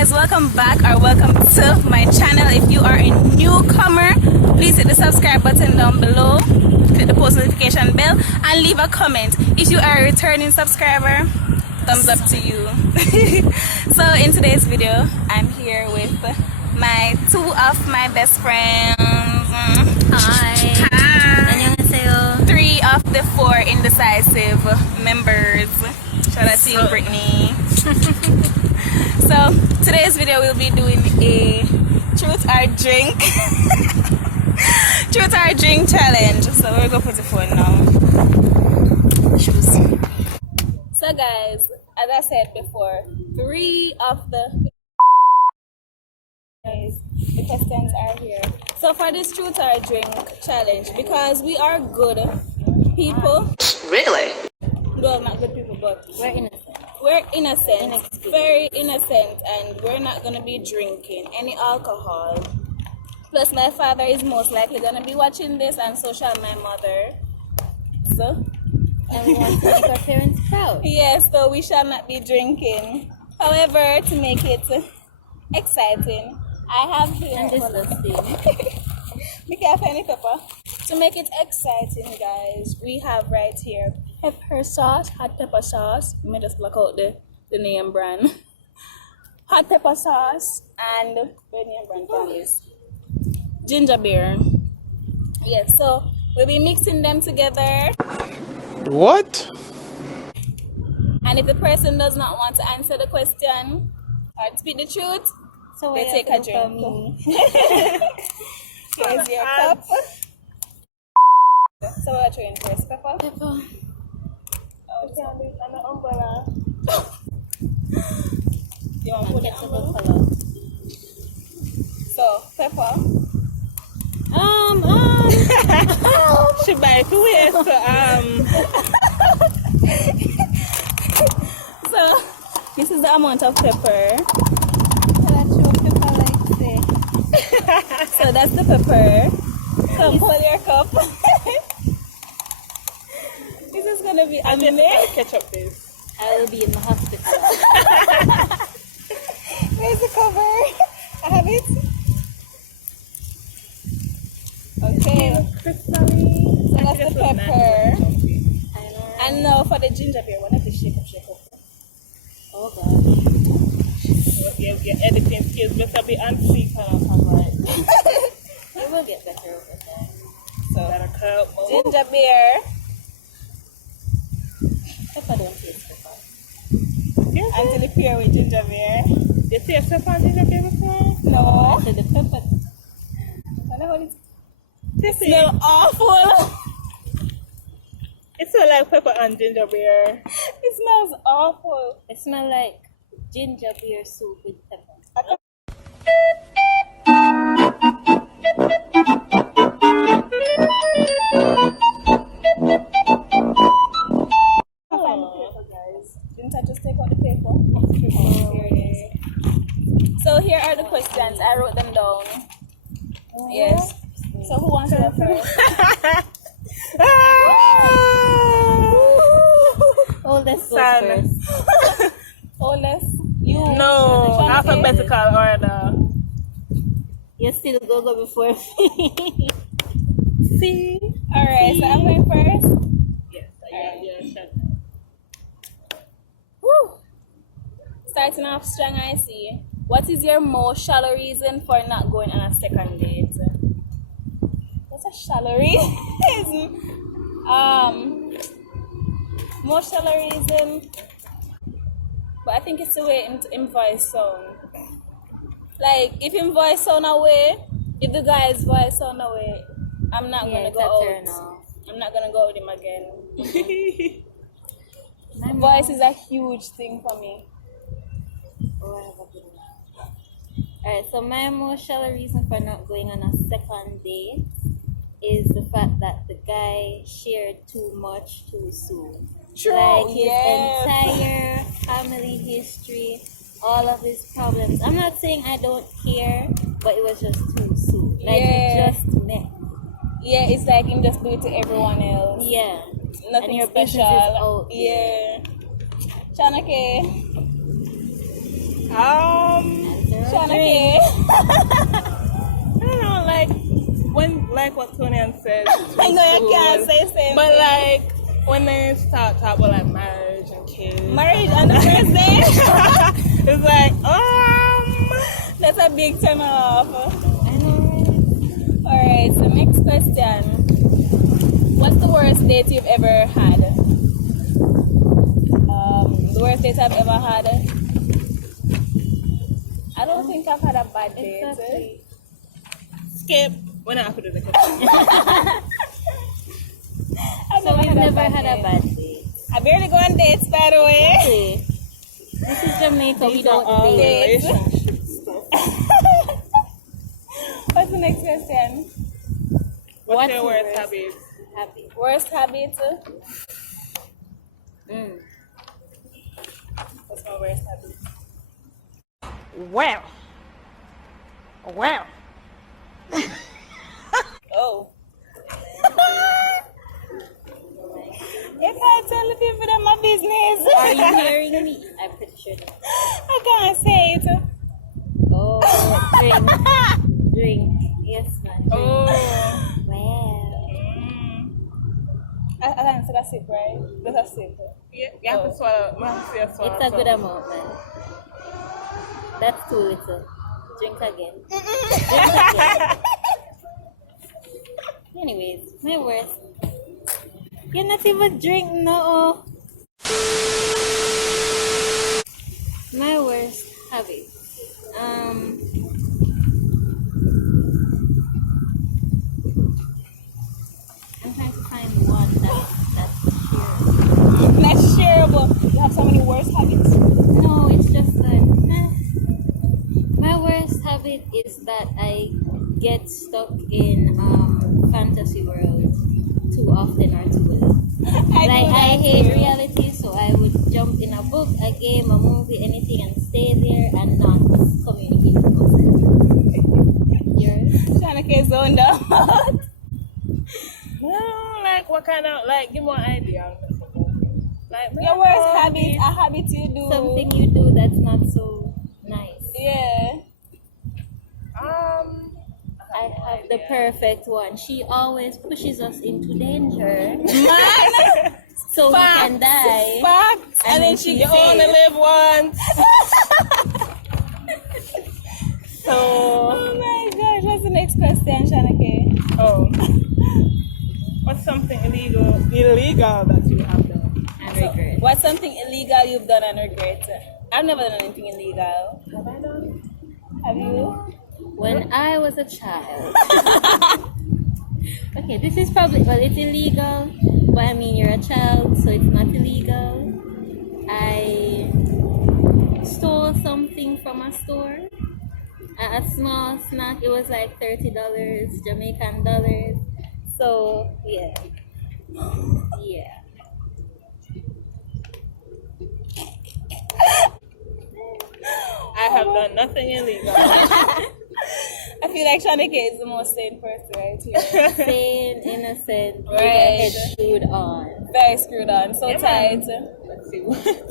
guys, welcome back or welcome to my channel. If you are a newcomer, please hit the subscribe button down below, click the post notification bell and leave a comment. If you are a returning subscriber, thumbs up to you. So in today's video, I'm here with two of my best friends. Hi. 안녕하세요. 3 of the 4 Indecisive members. Shout out to you, Brittany. So today's video we'll be doing a truth or drink truth or drink challenge. So we're gonna put the phone now. So guys, as I said before, 3 of the contestants are here. So for this truth or drink challenge, because we are good people. Really? Well, not good people, but We're innocent. we're innocent, very innocent, and we're not gonna be drinking any alcohol. Plus, my father is most likely gonna be watching this, and so shall my mother. So, And we want to make our parents proud. yes, so we shall not be drinking. However, to make it exciting, I have here. And disgusting. Be careful, any pepper. To make it exciting, guys, we have right here pepper sauce, hot pepper sauce. Let me just block out the name brand. Hot pepper sauce and the name brand is ginger beer. Yes, so we'll be mixing them together. What? And if the person does not want to answer the question or speak the truth, So they take a drink. Here's your cup. So what are you trying first, pepper? Pepper. Oh, it's on the umbrella. You want to put it Get on the the color. So, pepper. She buy 2 years So, this is the amount of pepper. So that's the pepper. So pull your cup. This is gonna be amazing. ketchup base. I will be in the hospital. Where's the cover? I have it. Okay. So that's the pepper. And now for the ginger beer, one of the shake up. Oh gosh. Your editing skills better be on fleek and right. It will get better over time. So Got a cup. ginger beer. Pepper don't taste pepper. Until it pair with ginger beer. You taste pepper and ginger beer before? No. So the pepper. This smells awful. It smells like pepper and ginger beer. It smells awful. It smells like ginger beer soup with pepper. Find the paper, guys. Didn't I just take out the paper? Here it is. So here are the questions. I wrote them down. Yes. So who wants to go first? Oldest goes Son. first. Oldest? You? No, Trying to alphabetical order. You still go before me. See? Alright, so I'm going first. Yes, yeah. Woo! Starting off strong, I see. What is your most shallow reason for not going on a second date? What's a shallow reason? Most shallow reason, but I think it's the way in voice sound. Like if in voice sound away, if the guy's voice sound away, I'm not gonna go out. I'm not gonna go with him again. My Voice is a huge thing for me. Oh, I have a good one. Alright, so my most shallow reason for not going on a second date is the fact that the guy shared too much too soon. True. Like his Yes. entire family history, all of his problems. I'm not saying I don't care, but it was just too soon. Like Yeah. we just met. Yeah, it's like him just do it to everyone else. Yeah. Nothing And your business is special. out there. Yeah. Chanake. And I don't know, like what Tony said. I know you can't say same But thing. like when they start talking about like marriage and kids. Marriage on the first day? It's like, That's a big turn off. I know. Alright, so next question. What's the worst date you've ever had? The worst date I've ever had? I don't think I've had a bad date. Exactly. skip. We're not after the question. So we've never had a bad date. I barely go on dates, by the way. Really? This is Jamaica. We These are don't all date. relationship stuff. What's the next question? What's your worst habit? Happy. Worst habit? What's my worst habit? Well. Oh. You can't tell the people that my business. Are you hearing me? I'm pretty sure not. I can't say it. Oh, drink. Yes, man. Drink. Oh. Wow. I can't say that's it, right? That's a sip. Yeah, you have to swallow. You have to swallow. It's a good amount, man. That's too little. Drink again. Drink again. Anyways, my worst. You're not even drink, no. My worst habit. I'm trying to find one that's shareable. That's shareable. You have so many worst habits. No, it's just that my worst habit is that I get stuck in fantasy world too often or too late. I hate reality, so I would jump in a book, a game, a movie, anything, and stay there and not communicate with myself. Yours? Trying to get zoned out. No, like what kind of give me an idea. Like Your worst habit, a habit you do. Something you do that's not so nice. Yeah. I have the perfect one. She always pushes us into danger. Man. So we can die. Facts. And then she You only live once. So Oh my gosh, what's the next question, Shanake? what's something illegal that you have done? And regret. What's something illegal you've done and regret? I've never done anything illegal. Have I done? Have you? When I was a child. Okay, this is probably, well, it's illegal, but I mean, you're a child, so it's not illegal. I stole something from a store. A small snack, it was like $30, Jamaican dollars. So, yeah. Yeah. I have done nothing illegal. I feel like Shanake is the most sane person right here. Sane, innocent, with a Right. head screwed on. Very screwed on, so Yeah, tight. Let's see.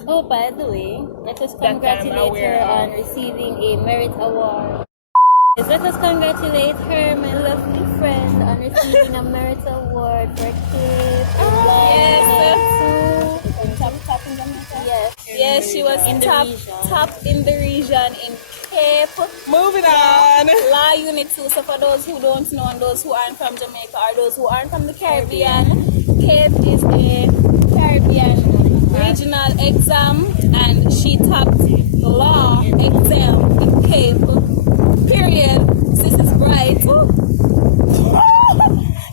Oh, by the way, let us That time I congratulate wear, her on receiving a merit award. Let us congratulate her, my lovely friend, on receiving a merit award for kids. Yes. Top in Jamaica. Yes. Yes, she was In the region. top in the region in Cape. Moving on. Law Unit 2. So for those who don't know and those who aren't from Jamaica or those who aren't from the Caribbean, Cape is a Caribbean regional exam and she topped the law exam in Cape. Period. This is bright.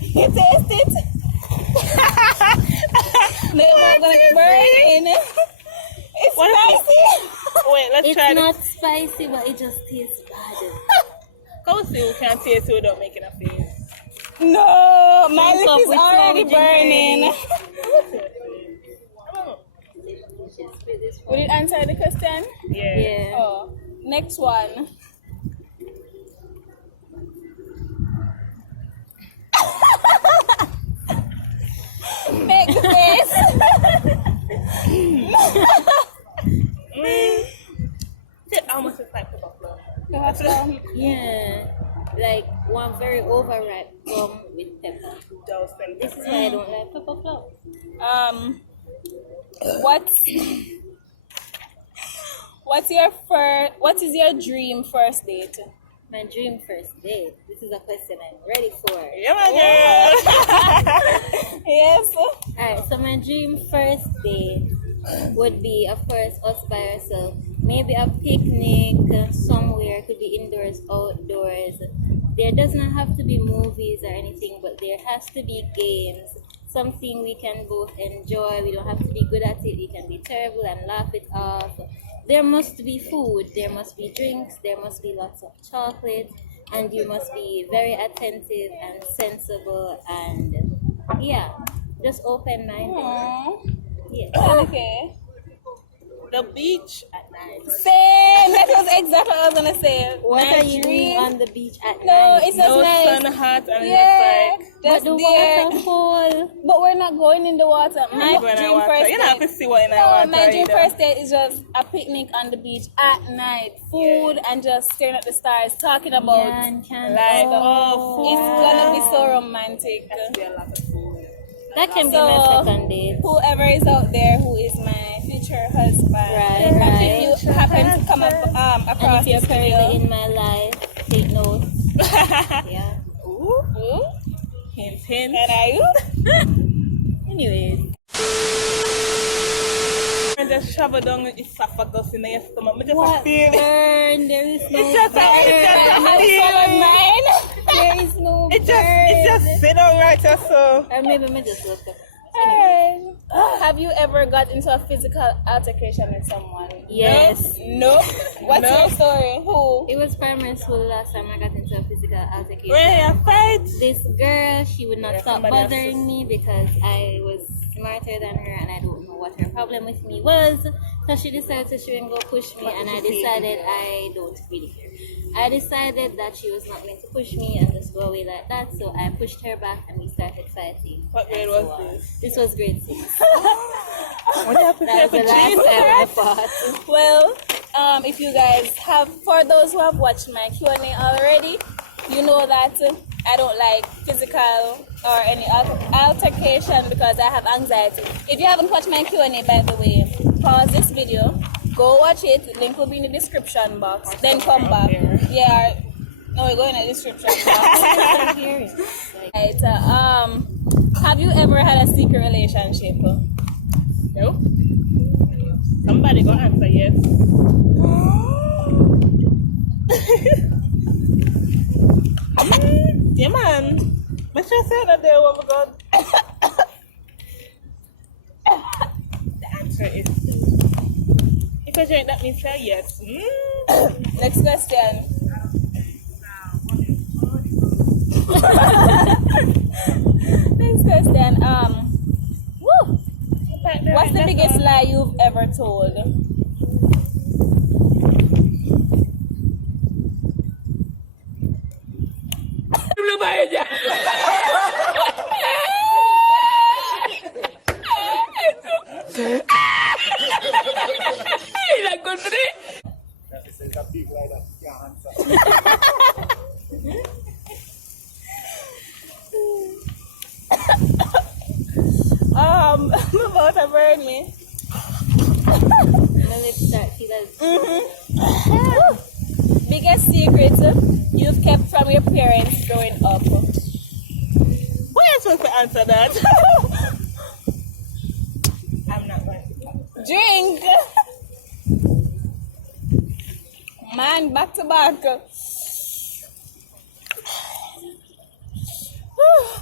You taste it? Never gonna be burning. It's spicy. Wait, let's It's try not this. spicy, but it just tastes bad. Go see who can taste it without making a face. No, my Drink up lip is with already some burning. Ginger. Will it answer the question? Yeah. Yeah. Oh, next one. Make the face. Almost just like the buffalo. You have some. Yeah, like one very overripe gum with pepper. This is why I don't like pepper flour. What is your dream first date? My dream first date. This is a question I'm ready for. Yeah, my girl. Yes. Alright, so my dream first date would be, of course, us by ourselves. Maybe a picnic somewhere, could be indoors, outdoors. There does not have to be movies or anything, but there has to be games. Something we can both enjoy. We don't have to be good at it. We can be terrible and laugh it off. There must be food. There must be drinks. There must be lots of chocolate. And you must be very attentive and sensible and, yeah, just open-minded. Aww. Yeah. Okay. The beach at night. Same. That was exactly what I was gonna say. What My are you doing dream- on the beach at No, night? it's just No nice. sun hot and Yeah, it's But just the there. water cold. But we're not going in the water. My like going in dream water. first You don't have date. to see what in that No, water. my dream either. first date is just a picnic on the beach at night, food, and just staring at the stars, talking about. Yeah, and can Like, It's gonna be so romantic. Be a lot of food. That can be So, my second date. whoever is out there who is my future husband, Right, if right. you happen to come up And across if you're this currently video, in my life, take notes. Yeah. Ooh. Hint, hint. and are you? Anyways. And just travel down with esophagus in your stomach. I just What feel it. burn? There is no It's just a burn. feeling. There is no It burn. just sit down right there, so. Or maybe me just look up. Hey. Have you ever got into a physical altercation with someone? Yes. No. What's No. your story? Who? It was primary school last time I got into a physical altercation. Where you fight? This girl, she would not Yeah, stop somebody else bothering is- me because I was smarter than her and I don't know what her problem with me was. So she decided she wouldn't go push me and I decided I don't really care. I decided that she was not going to push me and just go away like that. So I pushed her back and we started fighting. What grade And was so on. this? This was grade 6. What happened That was the last time I fought. Well, if you guys have, for those who have watched my Q&A already, you know that I don't like physical or any altercation because I have anxiety. If you haven't watched my Q&A, by the way, pause this video, go watch it. Link will be in the description box. Then come back. Yeah. No, we're going in the description box. Right. Have you ever had a secret relationship? No. Somebody go answer yes. Yeah, man. Let's just say that there what we got. The answer is if you drink that means say yes. Next question. Next question. Woo. What's the biggest lie you've ever told? About to burn me. My lips start feeling. Biggest secret you've kept from your parents growing up? Why are you supposed to answer that? I'm not going to. Drink. Man, back to back.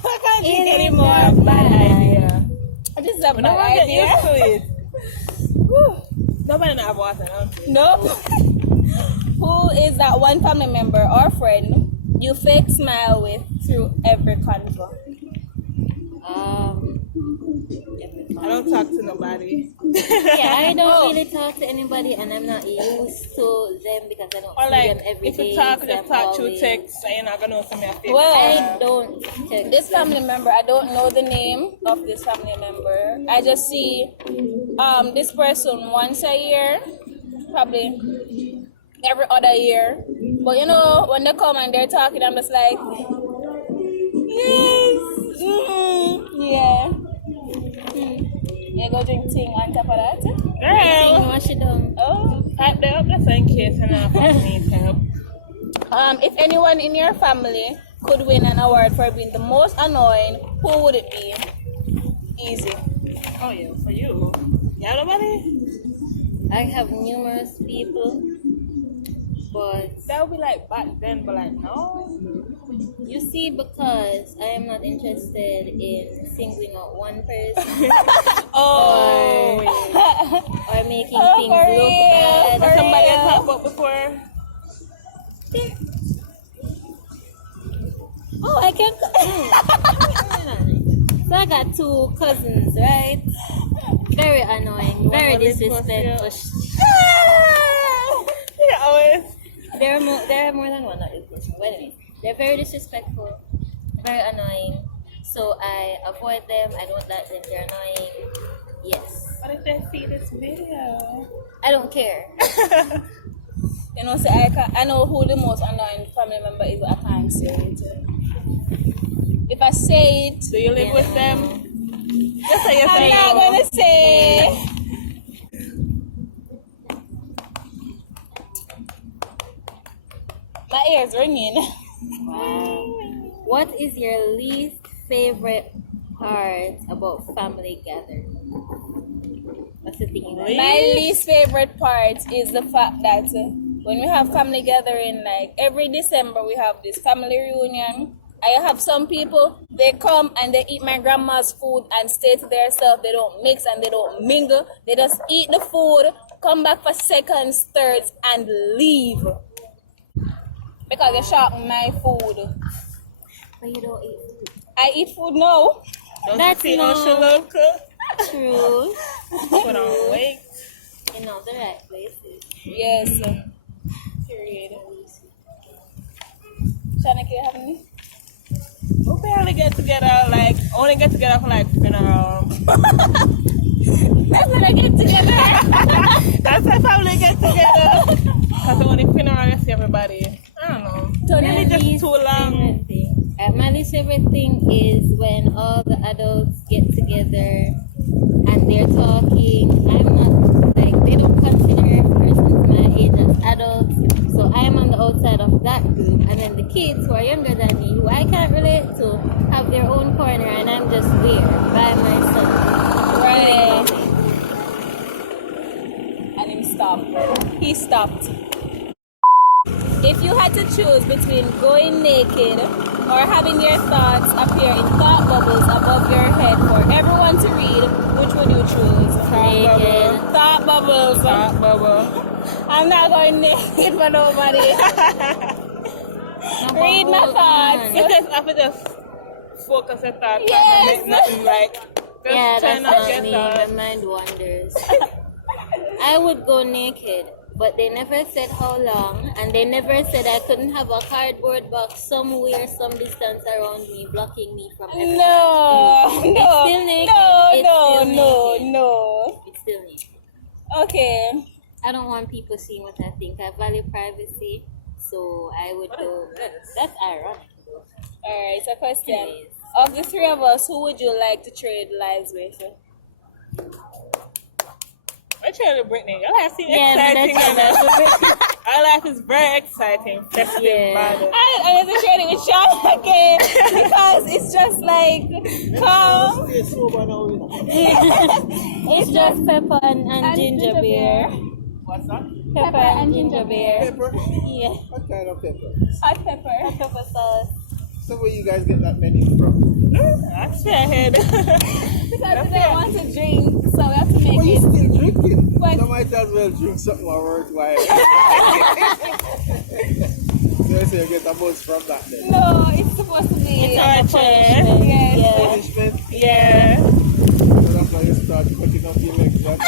I can't drink anymore. Bad idea. This is a We bad don't want to get idea. used to it. Nobody not have water now. Nope. Who is that one family member or friend you fake smile with through every convo? I don't talk to nobody. Yeah, I don't really talk to anybody and I'm not used to them because I don't Or see like, them every if day. you talk, so just I'm talk through always- text, and you're not gonna know something. Well, I don't text this them. family member, I don't know the name of this family member. I just see this person once a year, probably every other year. But you know, when they come and they're talking, I'm just like, yes, yeah. You go drink tea on top of that? Girl, Wash it down. Oh. type that up just in case and I need help. If anyone in your family could win an award for being the most annoying, who would it be? Easy. Oh yeah, for you. You have nobody? I have numerous people, but That would be like back then, but like no. you see, because I am not interested in singling out one person Oh, or making Oh, things for look real, bad. for somebody I real. talked about before. Oh, I can. So I got two cousins, right? Very annoying, very disrespectful. Yeah, always. There are more than one. Not this person. But anyway, they're very disrespectful, very annoying. So I avoid them. I don't like them. They're annoying. Yes, What if they see this video? I don't care. You know, say I know who the most annoying family member is, but I can't say it. If I say it, Do you live with them? Just say your I'm not thing. gonna say. My ears ringing. Wow. What is your least favorite part about family gathering? What's the thing? My least favorite part is the fact that when we have family gathering, like every December, we have this family reunion. I have some people, they come and they eat my grandma's food and stay to their self. They don't mix and they don't mingle. They just eat the food, come back for seconds, thirds, and leave. Because they shop my food. But you don't eat food. I eat food now. Don't That's see not- no Shalaka. True. Put on weight. You know, the right places. Yes. Period. Shanika, you have any? We barely get together, like, only get together for like funeral. That's when I get together. That's how family get together. Because the only funeral you see everybody. I don't know. So Really my just least too long. favorite thing. My least favorite thing is when all the adults get together and they're talking. I'm not like they don't consider persons my age as adults, so I'm on the outside of that group. And then the kids who are younger than me, who I can't relate to, have their own corner, and I'm just there by myself. Right. And him stopped. He stopped. If you had to choose between going naked or having your thoughts appear in thought bubbles above your head for everyone to read, which would you choose? Naked. Thought bubbles. Stop, Bubba. I'm not going naked for nobody. Read my thoughts. You just have to just focus your thoughts. Yes. Make nothing like. Just Yeah, try that's not to not get me. thoughts. My mind wanders. I would go naked, but they never said how long, and they never said I couldn't have a cardboard box somewhere, some distance around me, blocking me from everyone. No, It's no, still naked. no, It's no, still no, naked. no. It's still naked. Okay. I don't want people seeing what I think. I value privacy, so I would go. That's ironic. Alright, so question. Anyways. Of the three of us, who would you like to trade lives with? I try to Brittany. Your life seems Yeah, exciting. that's Our life is very exciting. Festive, Yeah. rather. I need to trade it with Sean again because it's just like calm. It's just pepper and ginger beer. What's that? Pepper and ginger beer. Pepper? Yeah. What kind of pepper? Hot pepper. Pepper sauce. So where you guys get that menu from? That's fair. Because they want to drink, so we have to Well, make you it. still drinking? But- So might as well drink something more worthwhile. So you get a buzz from that then? No, it's supposed to be. Torture. Yes. Yeah. Punishment? Yeah. So that's why you start cutting up your legs. Right?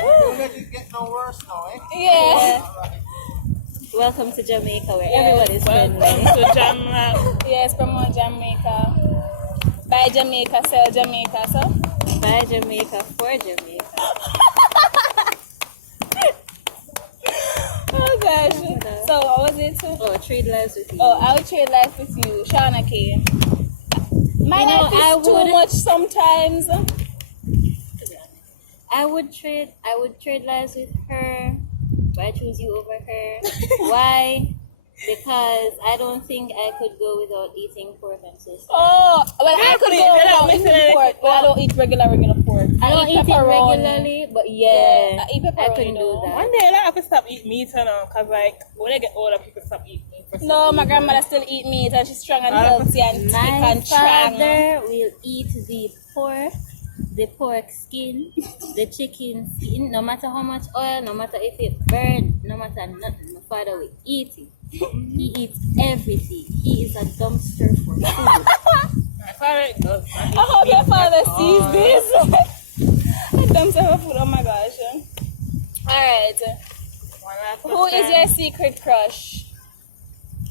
Don't let it get no worse now, eh? Yeah. Welcome to Jamaica, where Yeah. everyone is friendly. Welcome to Jamaica. Yes, promote Jamaica. Buy Jamaica, sell Jamaica, so. By Jamaica, for Jamaica. gosh. So what was it? Oh, trade lives with you. Oh, I would trade life with you, Shauna K. My You know, life is I too would- much sometimes. I would trade lives with her, but I choose you over her. Why? Because I don't think I could go without eating pork and fish. Oh, well, I could go without missing eating anything. pork, but I don't eat regular pork. I don't eat it pepperoni. regularly, but yeah, I eat I pepperoni, can do though. that. One day I have to stop eating meat, you know, because like when I get older, people stop eating meat. for some No, my reason. grandmother still eat meat and she's strong and Ah. healthy and thick My and strong. father will eat the pork skin, the chicken skin, no matter how much oil, no matter if it burned, no matter nothing. My father will eat it. He eats everything. He is a dumpster for food. My father does not eat I hope your meat father at sees all. this. I dumped her food. Oh my gosh. Alright. Who is your secret crush?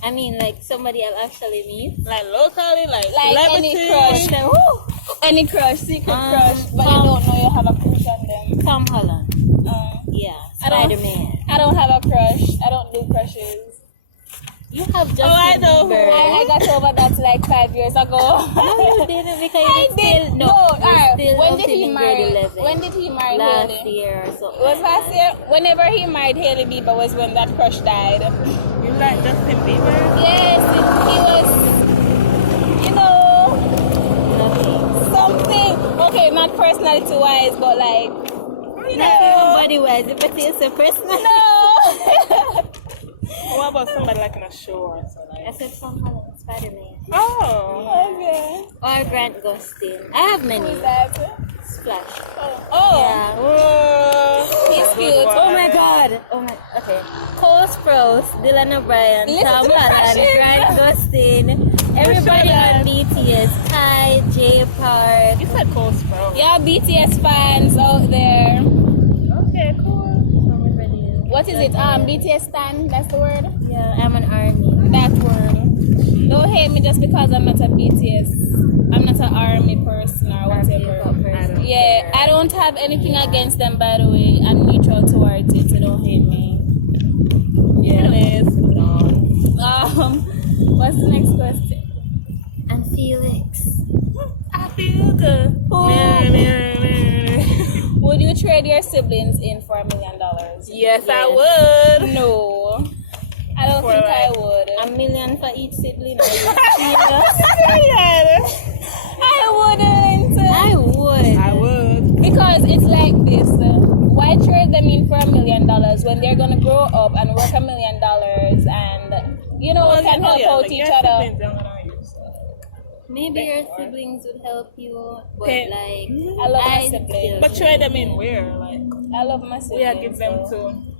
I mean, like somebody I'll actually meet. Like locally, like Like any crush. Like, woo, Any crush, secret crush, but you Tom- don't know you have a crush on them. Tom Holland. Yeah, I don't- Spider-Man. I don't have a crush. I don't do crushes. You have Justin I know who. Bieber. I got over that like 5 years ago. No, you didn't because I you did. still No, you're alright. still When out did he in marry? grade 11. When did he marry Last Haley? year or so. It was last year. Whenever he married Haley Bieber was when that crush died. You like Justin Bieber? Yes, he was, you know, something. Okay, not personality wise, but like, Body wise, if it is a person. no. What about somebody like in a show or something? I said Tom Holland, Spider-Man. Oh. Okay. Or Grant Gustin. I have many. Who's that? Splash. Oh, Yeah. Whoa. he's cute. Oh my god. Oh my. Okay. Cole Sprouse, Dylan O'Brien, Listen Tom to the Holland, crushes. Grant Gustin, everybody on BTS, Kai, J Park. You said Cole Sprouse. Yeah, BTS fans out there. Okay, cool. What is it? BTS stan. That's the word. Yeah, I'm an army. That word. Don't hate me just because I'm not a BTS. I'm not an army person or whatever. Yeah, I don't have anything against them, by the way. I'm neutral towards it, so don't hate me. Yeah. Anyways, What's the next question? And Felix. I feel good. Would you trade your siblings in for $1 million? Yes, I would. No. I don't For think I like- would. $1 million for each sibling. Are you I wouldn't. I would. I would. Because it's like this. Why trade them in for $1 million when they're gonna grow up and work $1 million and you know can help out each other? Maybe your siblings would help you, but Okay. like I love my I siblings. still- But trade them in where? Like, I love my siblings. we are give them so- to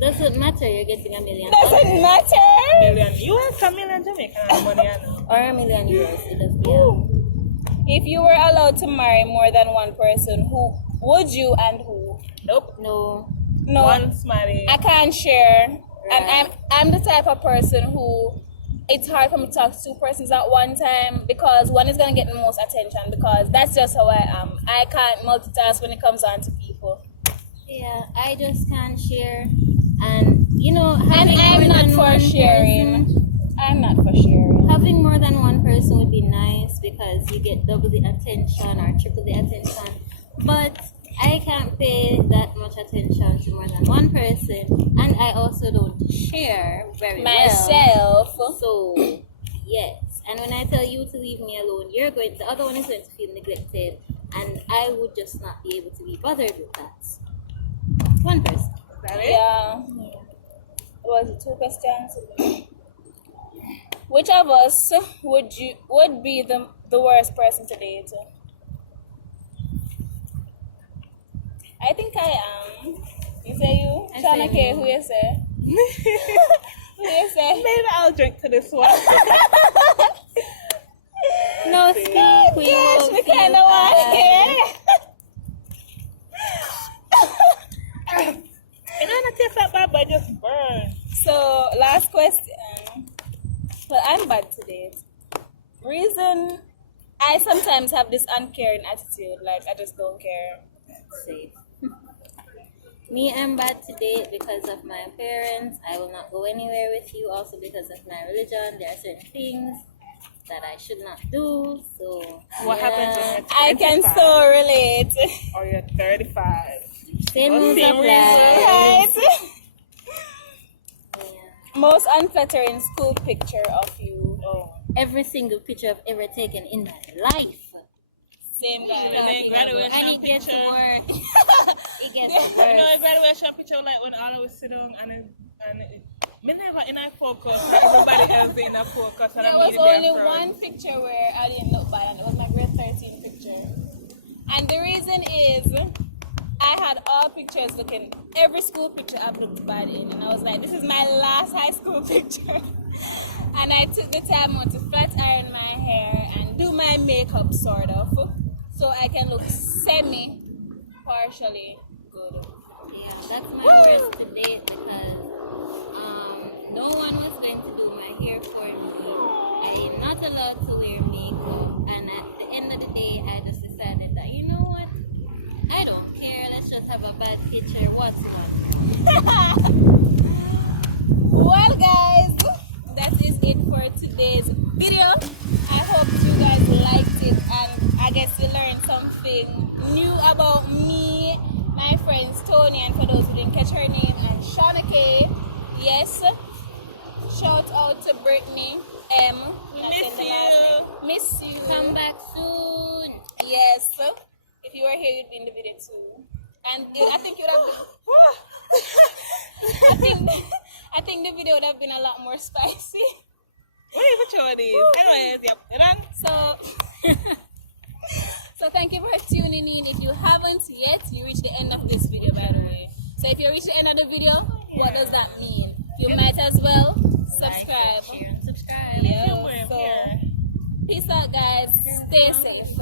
doesn't matter. You're getting $1 million Doesn't matter. million US, $1 million Jamaican money. I know. or $1 million euros. It does. Yeah. If you were allowed to marry more than one person, who would you and who? Nope. No. No, One smiley. I can't share. And Right. I'm the type of person who it's hard for me to talk to two persons at one time because one is gonna get the most attention because that's just how I am. I can't multitask when it comes on to people. Yeah, I just can't share, and you know, And having I'm more not than for one sharing. person- I'm not for sharing. having more than one person would be nice because you get double the attention or triple the attention. But I can't pay that much attention to more than one person, and I also don't share very well. Myself. So, yes. And when I tell you to leave me alone, the other one is going to feel neglected, and I would just not be able to be bothered with that. One person. Is that it? Yeah. Was it 2 questions? Which of us would be the worst person to date? I think I am. You say you? I Shauna say K, me. who you say? Who you say? Maybe I'll drink to this one. No, speak. We Yes, won't we feel kind of want bad. here. It doesn't taste that bad, but it just burn. So, last question. Well, I'm bad today. Reason, I sometimes have this uncaring attitude. Like, I just don't care. Safe. Me, I'm bad to date because of my parents. I will not go anywhere with you. Also because of my religion. There are certain things that I should not do. So What happens when you're 25? I can so relate. Or you're 35? same rules Same apply. Right? Yeah. Most unflattering school picture of you. Oh. Every single picture I've ever taken in my life. Same Should have guy. been graduation And it gets picture. worse. It gets You know, a worse. graduation picture like when all of us sit down and me never in a focus. Everybody else in a focus. And There I'm was really only there one picture where I didn't look bad, and it was my grade 13 picture. And the reason is, I had all pictures looking, every school picture I've looked bad in, and I was like, this is my last high school picture. And I took the time out to flat iron my hair and do my makeup sort of, so I can look semi-partially good. Yeah, that's my worst to date because no one was going to do my hair for me. I am not allowed to wear makeup, and at the end of the day, I just decided that, you know what? I don't care. Let's just have a bad picture. What's one? Well, guys, that is it for today's video. I hope you guys liked it, and I guess you learned something new about me, my friends Tony, and for those who didn't catch her name, and Shauna K. Yes, shout out to Brittany M. Not saying the last name. Miss you. Come back soon. Yes, if you were here, you'd be in the video too. And I think you would have been, I think the video would have been a lot more spicy. What are you showing these? Anyways, yep. You done? So thank you for tuning in. If you haven't yet, you reached the end of this video, by the way. So if you reach the end of the video, what does that mean? You might as well subscribe. Like, share, and subscribe. Yeah, so peace out, guys. Stay safe.